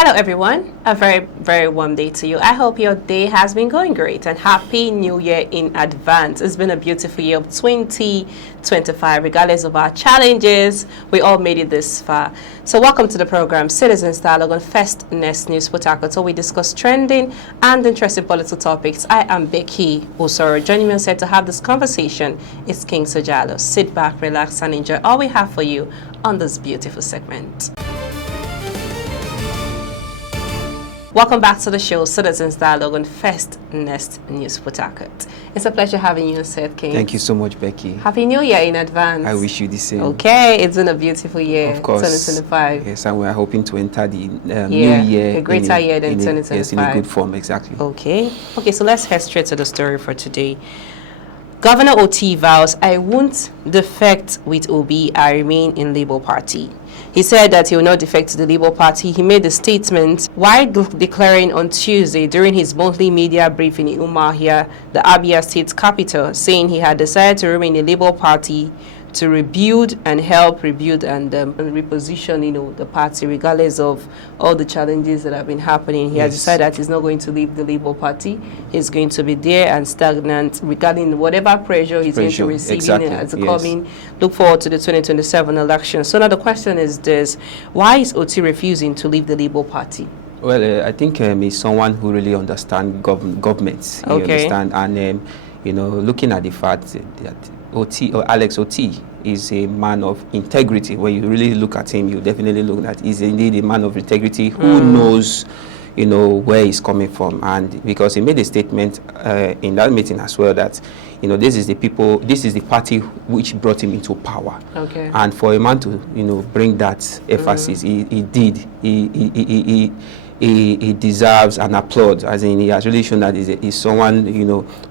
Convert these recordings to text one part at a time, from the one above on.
Hello everyone, a very warm day to you. I hope your day has been going great and happy new year in advance. It's been a beautiful year of 2025. Regardless of our challenges, we all made it this far. So welcome to the program Citizens Dialogue on First Nest News Port Harcourt, where we discuss trending and interesting political topics. I am Becky Osoro. Joining me on set to have this conversation is King Sojalo. Sit back, relax and enjoy all we have for you on this beautiful segment. Welcome back to the show, Citizens Dialogue on First Nest News Port Harcourt. It's a pleasure having you, Seth King. Thank you so much, Becky. Happy New Year in advance. I wish you the same. Okay, it's been a beautiful year, of course. 2025. Yes, and we're hoping to enter the new year. A greater year than 2025. Yes, in a good form, exactly. Okay, so let's head straight to the story for today. Governor Otti vows, I won't defect with Obi, I remain in Labour Party. He said that he will not defect to the Labour Party. He made the statement while declaring on Tuesday during his monthly media briefing in Umuahia, the Abia state capital, saying he had decided to remain in the Labour Party to rebuild and help rebuild and reposition, the party, regardless of all the challenges that have been happening. He has decided that he's not going to leave the Labour Party. He's going to be there and stagnant regarding whatever pressure he's going to receive as a coming. Look forward to the 2027 election. So now the question is this: why is Otti refusing to leave the Labour Party? Well, I think he's someone who really understands governments. You understand, and looking at the fact that Alex Otti is a man of integrity. When you really look at him, you definitely look at he's indeed a man of integrity who knows, where he's coming from. And because he made a statement in that meeting as well that, this is the party which brought him into power. Okay. And for a man to, bring that emphasis, he did. He deserves an applaud, as in he has really shown that he's someone,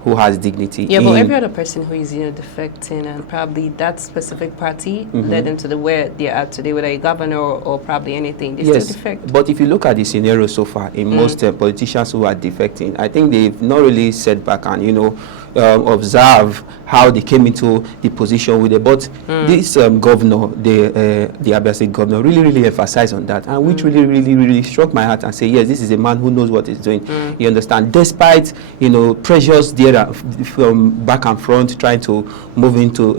who has dignity. Yeah, but every other person who is, defecting, and probably that specific party led them to where they are today, whether a governor or probably anything, they still defect. But if you look at the scenario so far, in most politicians who are defecting, I think they've not really set back and, observe how they came into the position with it. But this governor, the Abia State governor, really emphasized on that, and which really struck my heart and say, yes, this is a man who knows what he's doing. You understand? Despite, pressures there from back and front, trying to move into,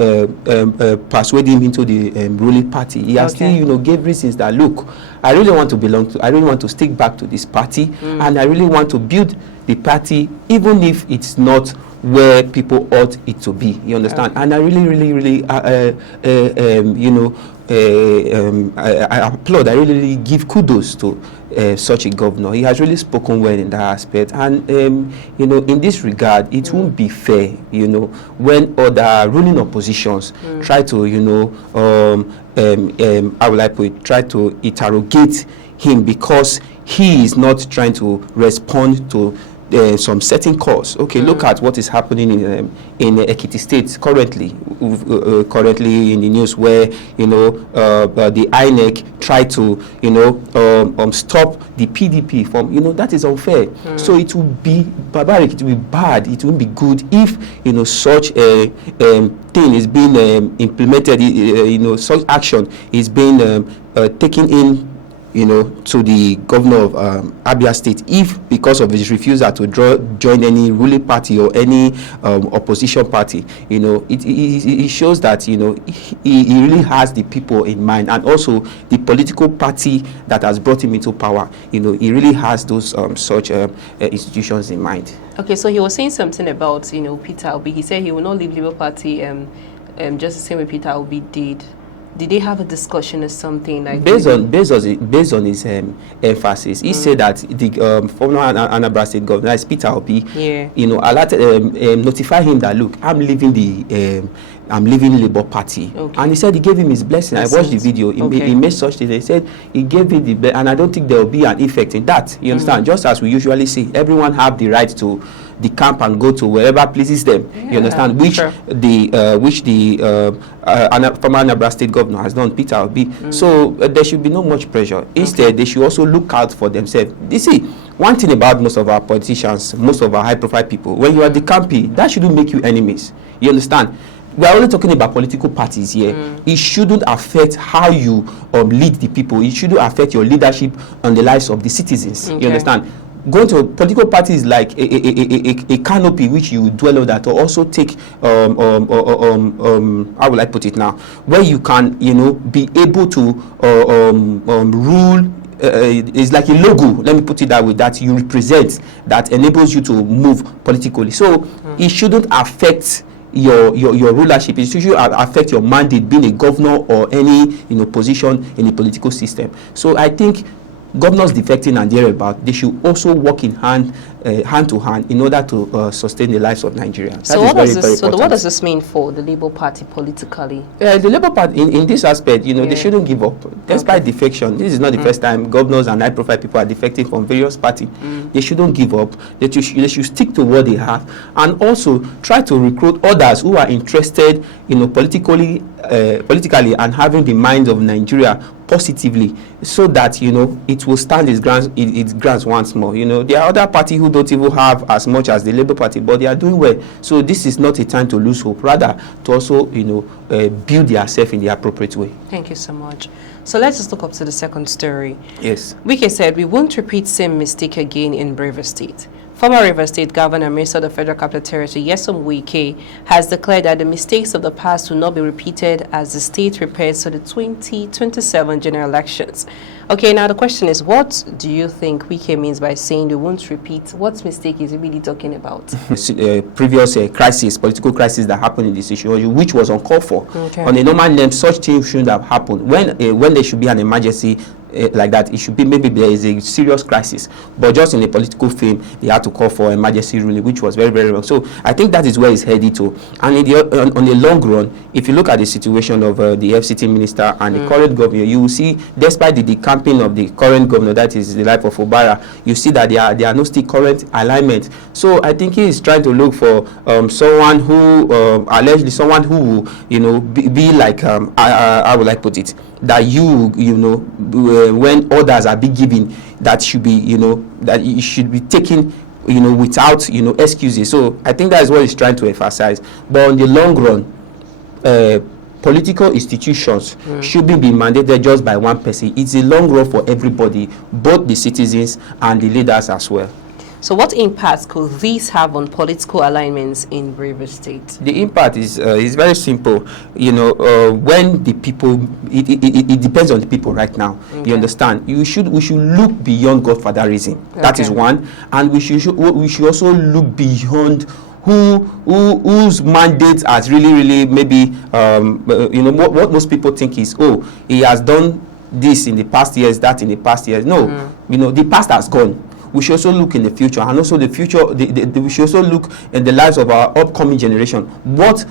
persuade him into the ruling party, he has still, gave reasons that, look, I really want to stick back to this party, and I really want to build the party, even if it's not where people ought it to be. You understand? And I really I applaud. I really give kudos to such a governor. He has really spoken well in that aspect. And in this regard, it won't be fair, when other ruling oppositions try to, how will I put it, try to interrogate him because he is not trying to respond to some certain cause. Look at what is happening in Ekiti State currently in the news, where the INEC tried to stop the PDP from that is unfair. So it would be barbaric, it would be bad, it wouldn't be good if such a thing is being implemented, such action is being taken in to the governor of Abia State, if because of his refusal to join any ruling party or any opposition party, it shows that he really has the people in mind, and also the political party that has brought him into power. He really has those such institutions in mind. Okay, so he was saying something about Peter Obi. He said he will not leave Labour Party just the same way Peter Obi did. Did they have a discussion or something like based on his emphasis? He said that the former Anambra State governor, Peter Obi, notify him that, look, I'm leaving Labour Party, and he said he gave him his blessing. I watched the video. He made such things. He said he gave him the blessing, and I don't think there will be an effect in that. You understand? Just as we usually say, everyone have the right to the camp and go to wherever pleases them. You understand? Which the former Anambra State governor has done, Peter Obi. So there should be no much pressure. Instead, they should also look out for themselves. You see, one thing about most of our politicians, most of our high-profile people, when you are the campy, that shouldn't make you enemies. You understand? we're only talking about political parties here. It shouldn't affect how you lead the people. It shouldn't affect your leadership on the lives of the citizens. You understand? Going to political parties like a canopy which you dwell on that, or also take how will I put it now, where you can be able to rule. It's like a logo, let me put it that way, that you represent, that enables you to move politically. So it shouldn't affect your rulership. It should affect your mandate, being a governor or any position in the political system. So I think governors defecting and thereabout, they should also work in hand to hand in order to sustain the lives of Nigerians. So what does this mean for the Labour Party politically? The Labour Party, in this aspect, they shouldn't give up. Despite defection, this is not the first time governors and high-profile people are defecting from various parties. They shouldn't give up. They should stick to what they have, and also try to recruit others who are interested, politically and having the minds of Nigeria positively, so that it will stand its grounds once more. There are other parties who don't even have as much as the Labour Party, but they are doing well. So this is not a time to lose hope, rather to also build yourself in the appropriate way. Thank you so much. So let's just look up to the second story. Yes. Wike said we won't repeat same mistake again in Rivers State. Former Rivers State Governor and Minister of the Federal Capital Territory, Nyesom Wike, has declared that the mistakes of the past will not be repeated as the state prepares for the 2027 general elections. Okay, now the question is, what do you think Wike means by saying they won't repeat? What mistake is he really talking about? Previous political crisis that happened in this issue, which was uncalled for. Okay. On a normal name, such things shouldn't have happened. When there should be an emergency like that, it should be maybe there is a serious crisis, but just in a political frame, they had to call for emergency ruling, which was very, very wrong. So I think that is where it's headed to. And on the long run, if you look at the situation of the FCT minister and the current governor, you will see, despite the decamping of the current governor, that is the life of Obara, you see that there are no still current alignment. So I think he is trying to look for someone who allegedly someone who will be like how would I put it, that when orders are being given, that should be that it should be taken without excuses. So I think that is what he's trying to emphasize. But on the long run, political institutions shouldn't be mandated just by one person. It's a long run for everybody, both the citizens and the leaders as well. So what impact could these have on political alignments in Rivers State? The impact is very simple. When the people, it depends on the people right now. Okay. You understand? We should look beyond godfatherism. Okay. That is one. And we should also look beyond whose mandate has really maybe what most people think is, he has done this in the past years, that in the past years. No, the past has gone. We should also look in the future, and also the future. We should also look in the lives of our upcoming generation. What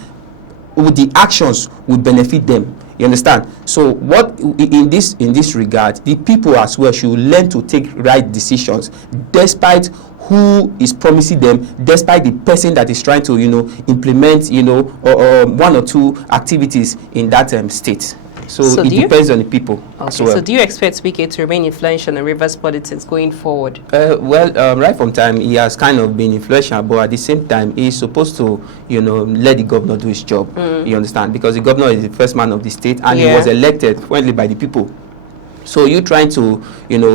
would the actions would benefit them? You understand? So, what in this regard, the people as well should learn to take right decisions, despite who is promising them, despite the person that is trying to implement one or two activities in that state. So it depends on the people. Okay, well. So do you expect Wike to remain influential in Rivers politics going forward? Right from time, he has kind of been influential, but at the same time, he's supposed to, let the governor do his job. You understand? Because the governor is the first man of the state, and he was elected friendly by the people. So you trying to,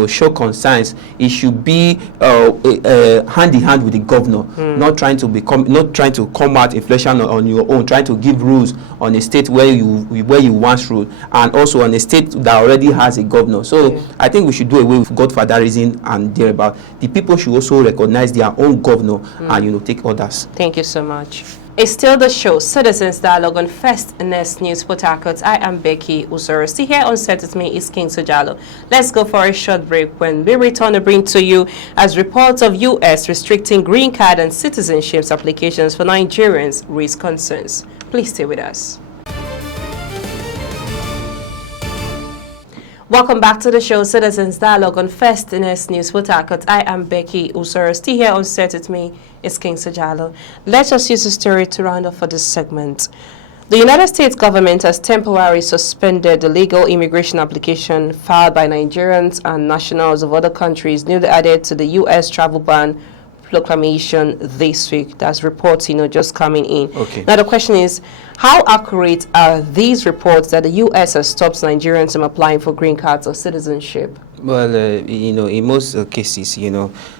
show concerns. It should be hand in hand with the governor, not trying to come out inflation on your own, trying to give rules on a state where you once ruled, and also on a state that already has a governor. So I think we should do away with godfatherism and thereabout. The people should also recognize their own governor and take orders. Thank you so much. It's still the show, Citizens Dialogue on First Nest News Port Harcourt. I am Becky Usoro. Still here on set with me is King Sojalo. Let's go for a short break. When we return to bring to you as reports of U.S. restricting green card and citizenship applications for Nigerians raise concerns. Please stay with us. Welcome back to the show, Citizens Dialogue on First Nest News Port Harcourt. I am Becky Usoro. Still here on set with me is King Sojalo. Let's just use the story to round off for this segment. The United States government has temporarily suspended the legal immigration application filed by Nigerians and nationals of other countries newly added to the U.S. travel ban proclamation this week. That's reports, just coming in. Okay. Now the question is, how accurate are these reports that the U.S. has stopped Nigerians from applying for green cards or citizenship? Well, in most cases,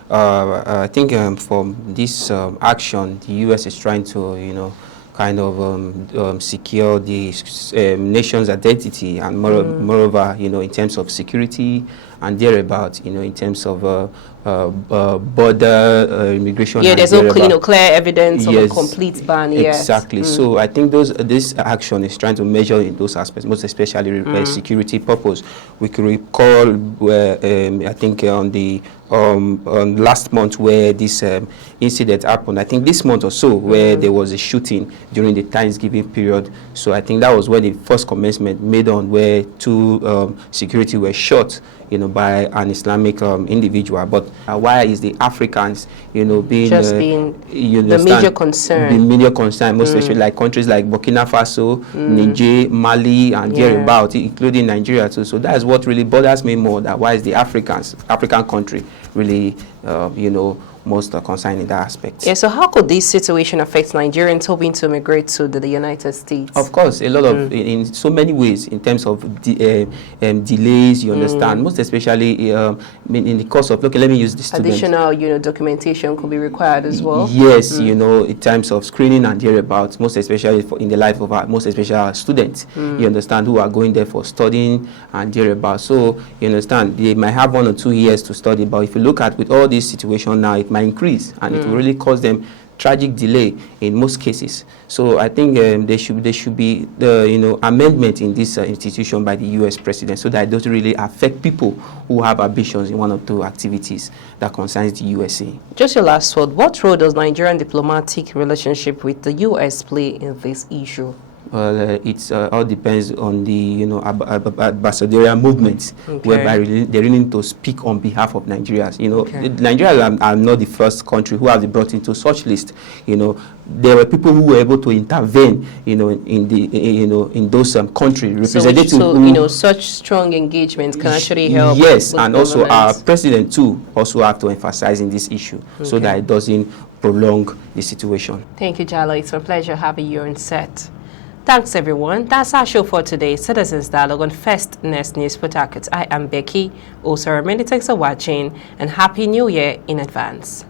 I think from this action, the U.S. is trying to, kind of secure the nation's identity, and moreover, in terms of security and thereabout, in terms of border immigration. Yeah, there's no clear evidence of a complete ban yet. Exactly. So I think this action is trying to measure in those aspects, most especially security purpose. We could recall where I think on last month where this incident happened. I think this month or so where there was a shooting during the Thanksgiving period. So I think that was where the first commencement made on where two security were shot, by an Islamic individual. But why is the Africans, being the major concern? The major concern, most especially like countries like Burkina Faso, Niger, Mali, and thereabout, including Nigeria too. So that is what really bothers me more. That why is the African country really, most concerned in that aspect. Yeah, so how could this situation affect Nigerians hoping to migrate to the United States? Of course, a lot of, in so many ways, in terms of delays, you understand, most especially in the course of, let me use this additional, documentation could be required as well. Yes, in terms of screening and thereabouts, most especially in the life of our students, you understand, who are going there for studying and thereabouts. So, you understand, they might have 1 or 2 years to study, but if you look at with all this situation now, it might increase, and it will really cause them tragic delay in most cases. So I think there should be the amendment in this institution by the U.S. president, so that it doesn't really affect people who have ambitions in one or two activities that concerns the USA. Just your last word. What role does Nigerian diplomatic relationship with the U.S. play in this issue? Well, it all depends on the ambassadorial movements, whereby they really need to speak on behalf of Nigerians. Nigerians are not the first country who have been brought into such list. There were people who were able to intervene, in those countries. Representatives. So such strong engagement can actually help. Yes, and also our president too also have to emphasize in this issue, so that it doesn't prolong the situation. Thank you, Jalo. It's a pleasure having you on set. Thanks, everyone. That's our show for today. Citizens Dialogue on First News Port Harcourt. I am Becky. Also, many thanks for watching, and Happy New Year in advance.